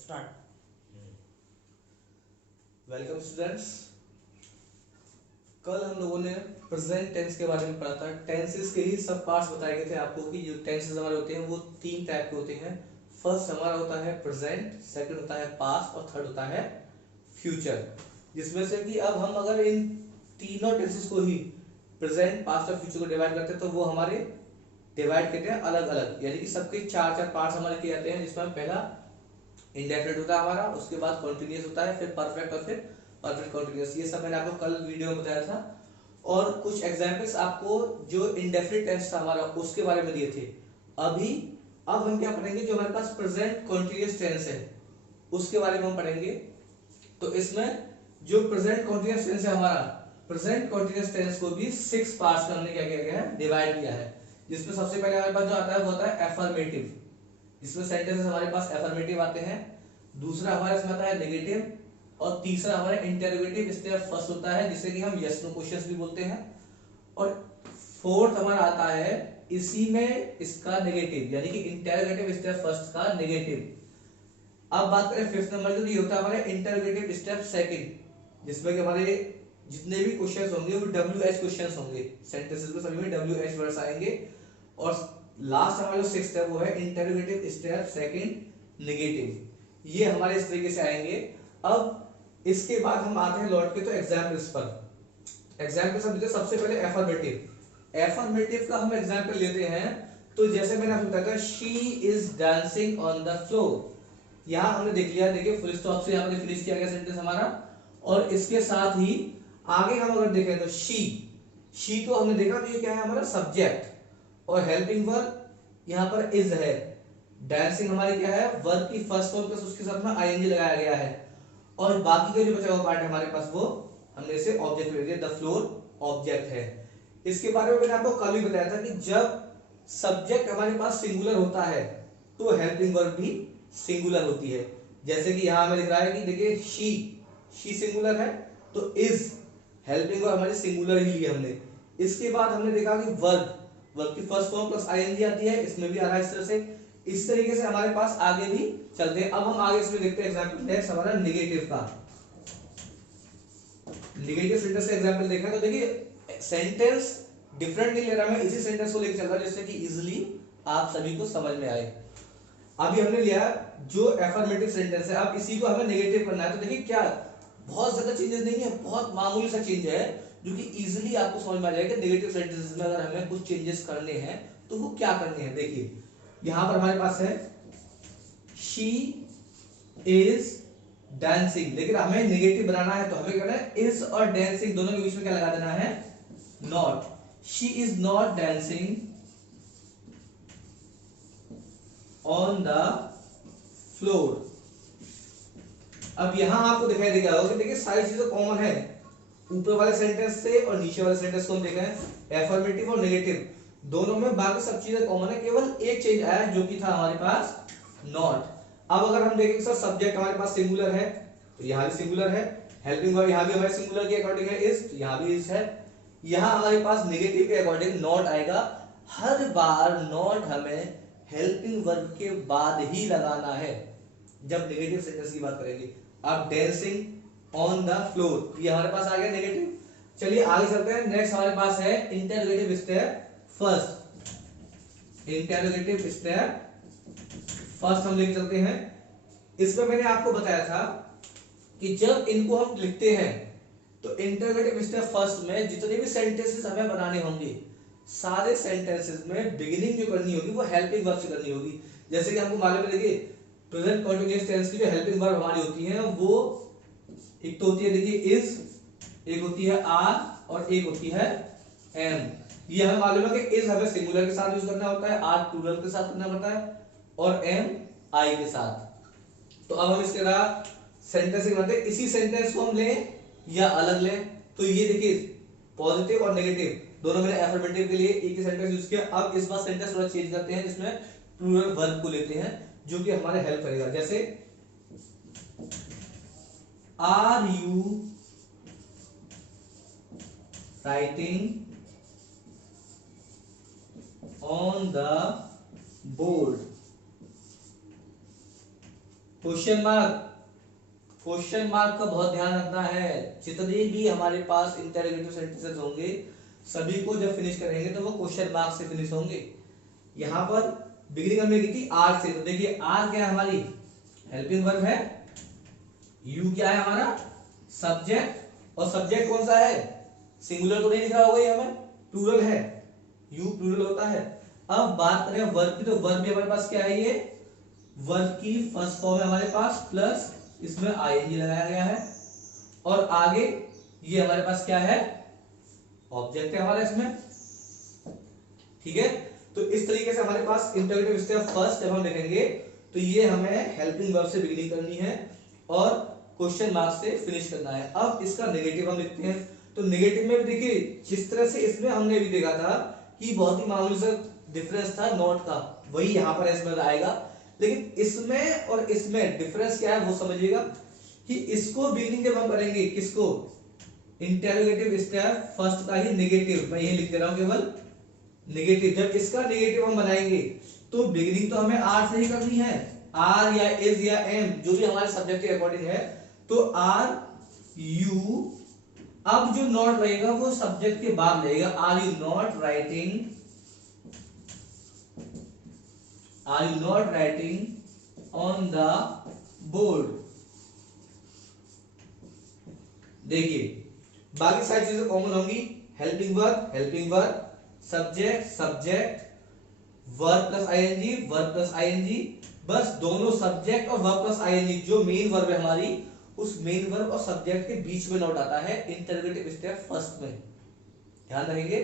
Start. Welcome students. कल हम लोगों ने प्रेजेंट टेंस के बारे में पढ़ा था। टेंसेस के ही सब पार्ट्स बताए गए थे आपको कि जो टेंसेस हमारे होते हैं वो तीन टाइप के होते हैं। फर्स्ट हमारा होता है प्रेजेंट, सेकंड होता है पास्ट और थर्ड होता है फ्यूचर। जिसमें से कि अब हम अगर इन तीनों टेंसेस को ही प्रेजेंट, पास्ट और फ्यूचर को डिवाइड करते हैं तो वो हमारे डिवाइड करते हैं अलग अलग, यानी कि सबके चार चार पार्ट्स हमारे किए जाते हैं। जिसमें पहला इंडेफिनिट होता है हमारा, उसके बाद कॉन्टिन्यूअस होता है, फिर परफेक्ट और फिर परफेक्ट कॉन्टिन्यूअस। ये सब मैंने आपको कल वीडियो में बताया था। और कुछ एग्जांपल्स आपको जो इंडेफिनिट टेंस था हमारा उसके बारे में दिए थे। अब हम क्या पढ़ेंगे, जो हमारे पास प्रेजेंट कॉन्टिन्यूअस टेंस है उसके बारे में हम पढ़ेंगे। तो इसमें जो प्रेजेंट कॉन्टिन्यूअस टेंस है हमारा, प्रेजेंट कॉन्टिन्यूअस टेंस को भी 6 पार्ट्स में हमने क्या किया गया है, डिवाइड किया है। जिसमें सबसे पहले हमारे पास जो आता है वो होता है एफर्मेटिव, जिसमें सेंटेंसेस हमारे पास एफर्मेटिव आते हैं। दूसरा हमारे इसमें आता है नेगेटिव, और तीसरा हमारा इंटरोगेटिव स्टेप फर्स्ट होता है, जिसे कि हम यस नो क्वेश्चंस भी बोलते हैं। और फोर्थ हमारा आता है इसी में इसका नेगेटिव, यानी कि इंटरोगेटिव स्टेप फर्स्ट का नेगेटिव। अब बात करें फिफ्थ नंबर की, तो ये होता है हमारा इंटरोगेटिव स्टेप सेकंड, जिसमें कि हमारे जितने भी क्वेश्चंस होंगे वो WH क्वेश्चंस होंगे। सेंटेंसेस में सभी में WH वर्ड्स आएंगे। और लास्ट हमारा जो सिक्स्थ है वो है इंटरोगेटिव स्टेप सेकंड नेगेटिव। ये हमारे इस तरीके से आएंगे। अब इसके बाद हम आते हैं लौट के तो एग्जाम्पल्स पर। एग्जाम्पल्स हम लेते हैं सबसे पहले एफर्मेटिव। एफर्मेटिव का हम एग्जाम्पल लेते हैं। तो जैसे मैंने आपको बताया था, she is dancing on the floor. यहां हमने देख लिया, देखिए फुल स्टॉप से यहां पर फिनिश किया गया सेंटेंस हमारा। और इसके साथ ही आगे हम अगर देखें तो शी को हमने देखा तो ये क्या है हमारा सब्जेक्ट, और हेल्पिंग वर्ब यहां पर इज है। डांसिंग हमारी क्या है, वर्ब की फर्स्ट फॉर्म प्लस उसके साथ में आईएनजी लगाया गया है। और बाकी का जो बचा हुआ पार्ट है हमारे पास वो हमने इसे ऑब्जेक्ट ले लिया, द फ्लोर ऑब्जेक्ट है। इसके बारे में मैंने आपको कल भी बताया था कि जब सब्जेक्ट हमारे पास सिंगुलर होता है तो हेल्पिंग वर्ब भी सिंगुलर होती है। जैसे कि यहां हमें लिख रहा है कि देखिए शी सिंगुलर है, तो इज हेल्पिंग वर्ब हमारी सिंगुलर ही ली हमने। इसके बाद हमने देखा कि वर्ब की फर्स्ट फॉर्म प्लस आईएनजी आती है, इसमें भी आ रहा है इस तरह से। इस तरीके से हमारे पास आगे भी चलते हैं। अब हम आगे इसमें देखते हैं एग्जांपल नेक्स्ट हमारा नेगेटिव का। नेगेटिव सेंटेंस का एग्जांपल देखा तो देखिए सेंटेंस डिफरेंट नहीं ले रहा, मैं इसी सेंटेंस को लेकर चल रहा हूं जिससे कि इजीली आप सभी को समझ में आए। अभी हमने लिया जो एफर्मेटिव सेंटेंस है, अब इसी को हमें नेगेटिव करना है। तो देखिए क्या बहुत ज्यादा चेंजेस नहीं है, बहुत मामूली सा चेंज है जो कि इजीली आपको समझ में आ जाएगा। नेगेटिव सेंटेंसेस में अगर हमें कुछ चेंजेस करने हैं तो वो क्या करने हैं। देखिए यहां पर हमारे पास है शी इज डांसिंग, लेकिन हमें नेगेटिव बनाना है तो हमें क्या करना है, इज और डांसिंग दोनों के बीच में क्या लगा देना है, not. She is not dancing on the floor. अब यहां आपको दिखाई देगा कि देखिए सारी चीजें कॉमन है, ऊपर वाले सेंटेंस से और नीचे वाले सेंटेंस को हम देख रहे हैं एफर्मेटिव और नेगेटिव दोनों में बाकी सब चीजें कॉमन है, केवल एक चेंज आया जो कि था हमारे पास नॉट। अब अगर हम देखें सर सब्जेक्ट हमारे पास सिंगुलर है तो यहां भी सिंगुलर है, हेल्पिंग वर्ब यहां भी हमारे सिंगुलर के अकॉर्डिंग है इज, तो यहां भी इज है। यहां हमारे पास नेगेटिव के अकॉर्डिंग नॉट आएगा। हर बार नॉट हमें हेल्पिंग वर्ब के बाद ही लगाना है जब नेगेटिव सेंटेंस की बात करेंगे। अब डांसिंग ऑन द फ्लोर ये हमारे पास आ गया नेगेटिव। चलिए आगे चलते हैं। नेक्स्ट हमारे पास है interrogative step first. Interrogative step first हम लेके चलते हैं। इसमें मैंने आपको बताया था कि जब इनको हम लिखते हैं तो इंटरोगेटिव स्टेप फर्स्ट में जितने भी सेंटेंसेस हमें बनाने होंगे, सारे सेंटेंसेस में बिगिनिंग जो करनी होगी वो हेल्पिंग वर्ब से करनी होगी। जैसे कि हमको मालूम है, देखिए प्रेजेंट कंटीन्यूअस टेंस की जो हेल्पिंग वर्ब हमारी होती है वो एक तो होती है देखिए इज, एक होती है आर और एक होती है एम। ये हमें मालूम है कि इज हमें सिंगुलर के साथ यूज करना होता है, आर प्लूरल के साथ करना पड़ता है और एम आई के साथ। तो अब हम इसके बाद सेंटेंस बनाते हैं। इसी सेंटेंस को हम लें या अलग लें, तो ये देखिए पॉजिटिव और नेगेटिव दोनों मैंने एफर्मेटिव के लिए एक ही सेंटेंस यूज किया। अब इस बार सेंटेंस थोड़ा चेंज करते हैं जिसमें प्लूरल वर्ब को लेते हैं जो कि हमारे हेल्प करेगा। जैसे are you writing on the board. Question mark का बहुत ध्यान रखना है। जितने भी हमारे पास इंटरोगेटिव सेंटेंसेस होंगे सभी को जब फिनिश करेंगे तो वो क्वेश्चन मार्क से फिनिश होंगे। यहाँ पर बिगिनिंग हमने की थी आर से, तो देखिए आर क्या है हमारी हेल्पिंग वर्ब है, यू क्या है हमारा सब्जेक्ट, और सब्जेक्ट कौन सा है सिंगुलर तो नहीं लिख रहा होगा ये हमें, प्लूरल है, यू प्लूरल होता है। अब बात करें वर्ब की, तो वर्ब भी हमारे पास क्या है, ये वर्ब की फर्स्ट फॉर्म है हमारे पास प्लस इसमें आईएनजी लगाया गया है, और आगे ये हमारे पास क्या है ऑब्जेक्ट है हमारा इसमें, ठीक है। तो इस तरीके से हमारे पास इंटरोगेटिव स्टेप फर्स्ट जब हम लिखेंगे तो ये हमें हेल्पिंग वर्ब से बिगिनिंग करनी है और क्वेश्चन मार्क से फिनिश करना है। अब इसका नेगेटिव हम लिखते हैं, तो नेगेटिव में भी देखिए जिस तरह से इसमें हमने भी देखा था कि बहुत ही मामूली सा डिफरेंस था नोट का, वही यहाँ पर इसमें आएगा। लेकिन इसमें और इसमें डिफरेंस क्या है वो समझिएगा कि इसको बिगिनिंग जब हम करेंगे किसको इंटरोगेटिव स्टेप फर्स्ट का ही नेगेटिव, मैं यही लिख दे रहा हूं केवल नेगेटिव, जब इसका नेगेटिव हम बनाएंगे तो बिगिनिंग तो हमें आर से ही करनी है, आर या इज या एम जो भी हमारे सब्जेक्ट के अकॉर्डिंग है, तो आर यू, अब जो नॉट रहेगा वो सब्जेक्ट के बाद रहेगा, are you not writing on the board. देखिए बाकी सारी चीजें कॉमन होंगी, helping verb, subject, verb plus ING, बस दोनों सब्जेक्ट और वर्ब प्लस आईएनजी जो मेन वर्ब है हमारी उस मेन वर्ब और सब्जेक्ट के बीच में नोट आता है इंटरोगेटिव स्टेप फर्स्ट में, ध्यान रखेंगे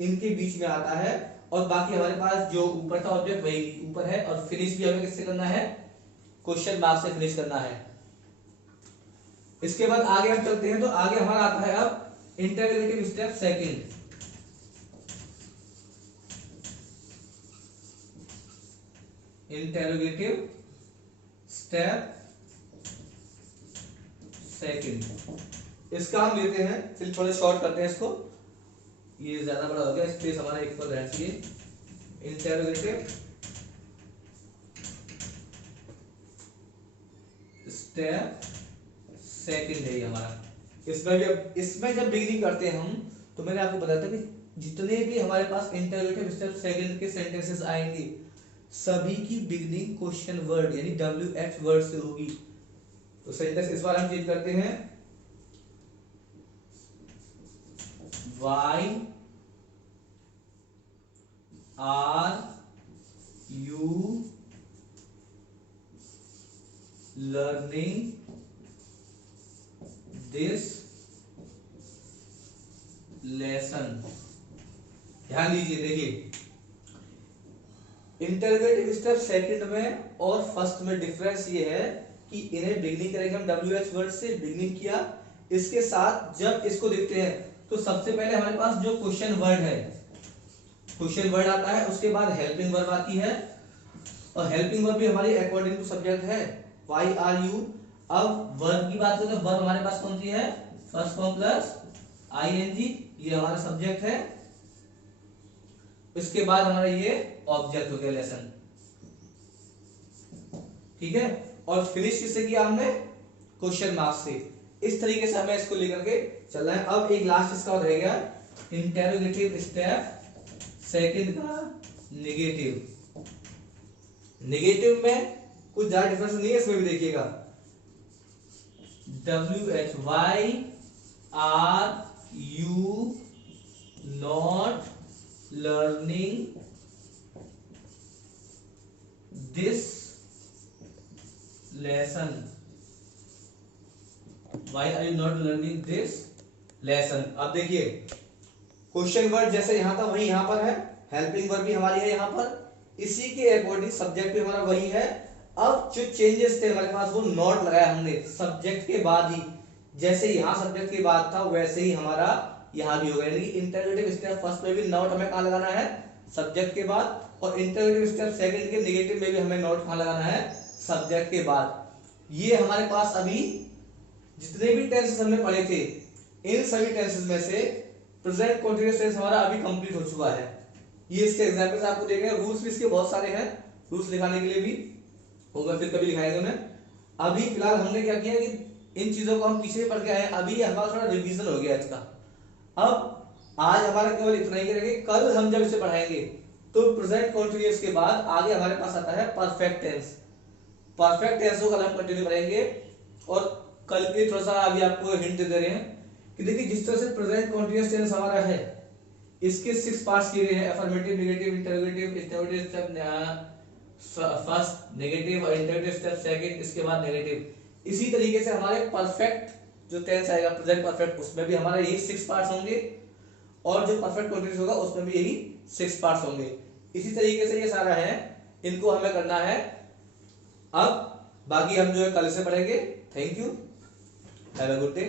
इनके बीच में आता है। और बाकी हमारे पास जो ऊपर था ऑब्जेक्ट वही ऊपर है, और फिनिश भी हमें किससे करना है क्वेश्चन मार्क से फिनिश करना है। इसके बाद आगे हम चलते हैं, तो आगे हमारा आता है अब interrogative step second. Interrogative step second, इसका हम लेते हैं, फिर थोड़े शॉर्ट करते हैं इसको, ये ज्यादा बड़ा हो गया स्पेस हमारा एक पर रहना चाहिए। इंटरोगेटिव स्टेप सेकंड है ये हमारा। इसमें जब बिगिनिंग करते हैं हम, तो मैंने आपको बताया था कि जितने भी हमारे पास इंटरोगेटिव स्टेप सेकंड के सेंटेंसेस आएंगे सभी की बिगिनिंग क्वेश्चन वर्ड यानी WH वर्ड से होगी। तो सेंटेंस इस बार हम चेंज करते हैं, Why are you learning this lesson? ध्यान दीजिए, देखिए इंटरोगेटिव स्टेप सेकंड में और फर्स्ट में डिफरेंस ये है कि इन्हें बिगिनिंग करेंगे हम WH वर्ड से, बिगिनिंग किया, इसके साथ जब इसको देखते हैं तो सबसे पहले हमारे पास जो क्वेश्चन वर्ड है, क्वेश्चन वर्ड आता है, उसके बाद हेल्पिंग वर्ब आती है, और हेल्पिंग वर्ब भी हमारी अकॉर्डिंग टू सब्जेक्ट है, वाई आर यू। अब वर्ब की बात करें तो वर्ब हमारे पास कौन सी है, फर्स्ट फॉर्म प्लस आईएनजी, ये हमारा सब्जेक्ट है, इसके बाद हमारा ये ऑब्जेक्ट हो गया लेसन, ठीक है। और फिनिश किससे किया हमने, क्वेश्चन मार्क से। इस तरीके से हमें इसको लेकर के चलना है। अब एक लास्ट इसका रह गया इंटरोगेटिव स्टेप सेकंड का नेगेटिव। नेगेटिव में कुछ ज्यादा डिफरेंस नहीं है, इसमें भी देखिएगा WH, why are you not learning this lesson, Why are you not learning this lesson? अब देखिए क्वेश्चन वर्ड जैसे यहाँ था वही यहाँ पर है, हेल्पिंग वर्ब भी हमारी है यहाँ पर, इसी के अकॉर्डिंग सब्जेक्ट भी हमारा वही है। अब जो चेंजेस थे हमारे पास वो नॉट लगाया हमने सब्जेक्ट के बाद ही, जैसे यहाँ सब्जेक्ट के बाद था वैसे ही हमारा यहाँ भी होगा, यानी इंटरोगेटिव स्टेप फर्स्ट में भी नॉट हमें कहाँ लगाना है, सब्जेक्ट के बाद, और इंटरोगेटिव स्टेप सेकंड के नेगेटिव में भी हमें नॉट कहाँ लगाना है, सब्जेक्ट के बाद। ये हमारे पास अभी जितने भी टेंसेस हमने पढ़े थे इन सभी टेंसेस में से प्रेजेंट कंटीन्यूअस टेंस हमारा अभी कंप्लीट हो चुका है। ये इसके एग्जांपल्स आपको देखे हैं, रूल्स भी इसके बहुत सारे हैं, रूल्स लिखाने के लिए भी होगा, फिर कभी लिखाएंगे उन्हें। अभी फिलहाल हमने क्या किया कि इन चीजों को हम पीछे पढ़ के आए हैं, अभी हमारा थोड़ा रिवीजन हो गया इसका। अब आज हमारा केवल इतना ही करेंगे, कल हम जब इसे पढ़ाएंगे तो प्रेजेंट कॉन्टिन्यूअस के बाद आगे हमारे पास आता है परफेक्ट टेंस। परफेक्ट टेंस को कल हम कंटिन्यू करेंगे। और कल के थोड़ा सा अभी आपको हिंट दे रहे हैं कि देखिए जिस तरह से प्रेजेंट कॉन्टिन्यूअस टेंस हमारा है, इसके 6 पार्ट्स किए गए हैं, affirmative, negative, interrogative, interrogative step first negative और इंटरोगेटिव स्टेप सेकंड, इसके बाद नेगेटिव। इसी तरीके से हमारे परफेक्ट जो टेंस आएगा प्रेजेंट परफेक्ट, उसमें भी हमारे यही 6 पार्ट्स होंगे, और जो परफेक्ट कंटीन्यूअस होगा उसमें भी यही 6 पार्ट्स होंगे। इसी तरीके से ये सारा है, इनको हमें करना है। अब बाकी हम जो है कल से पढ़ेंगे। Thank you, have a good day.